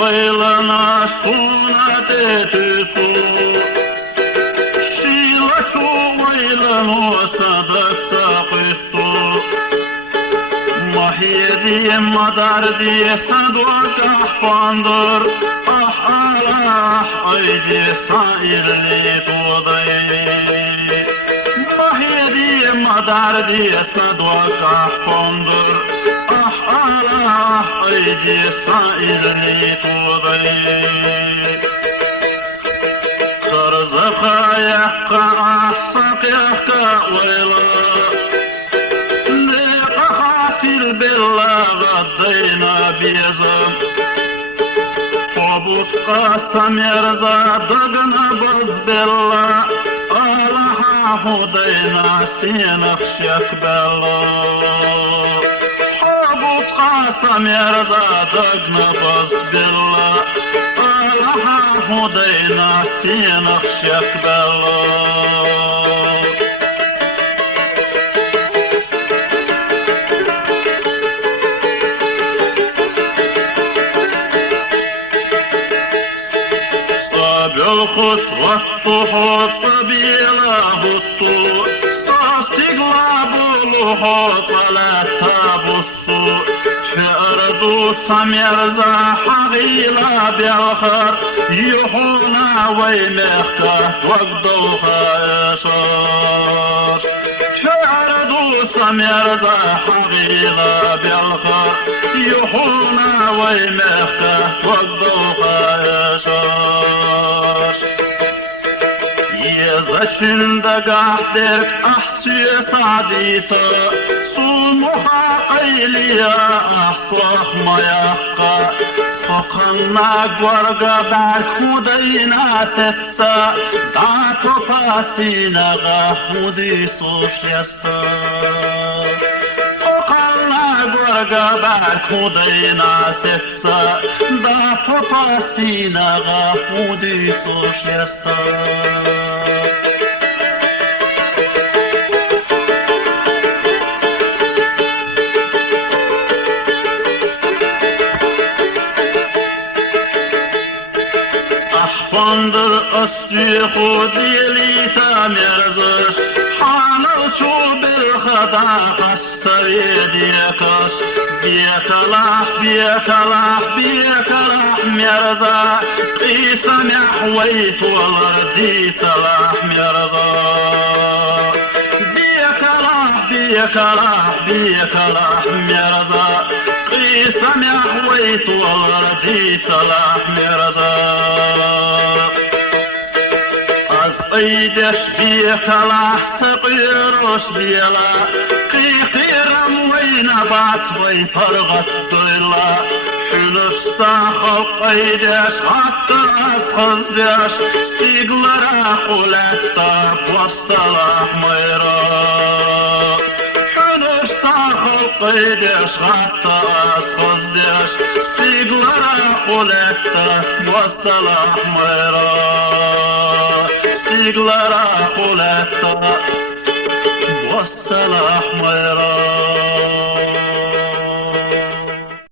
ويلنا سونة تسو شيلة ويلنا صدق ساقسو محيدي مدردي صدوك أحفاندر أح أيدي صائر لي توضي محيدي مدردي صدوك أحفاندر أح أيدي صائر لي توضي خرزق يقع السقيك ويلا بالله غدينا بيزم قبوط قاسم يرزا دقنا بز بالله آلها هدينا سينخشك بالله قبوط قاسم يرزا دقنا بز بالله آلها هدينا سينخشك بالله الخش والطحوط سبيله الطوء استقلاب الوحوط لا تاب السوء شعر سميرزا حغيلة بالخر يحونا ويمخكة وقدو خيشاش شعر سميرزا حغيلة بالخر يحونا ويمخكة وقدو خيشاش Zачинда гахтерк ахсуе садиса сумуха қайлия ахсах маяққа Қоқанна гварга бар худайна сетса да топасинаға худи сошляста Қоқанна гварга бар худайна сетса да топасинаға худи сошляста Pandır asli khudili tamirzish Hanal çu bir khada hastavi diyakash Biyakalah mirza Qisa mihwayt walardi salah mirza Biyakalah mirza Qisa mihwayt walardi salah mirza ايدش بيك لحسق يروش بيلا قيقيرم وين بات ويفرغت دويلا حنش ساخل ايدش حتى اسخز ديش تيقلرا قولتا والصلاح ميرا حنش ساخل ايدش حتى اسخز ديش تيقلرا قولتا والصلاح ميرا Siglara kuletta, wassalah mayra.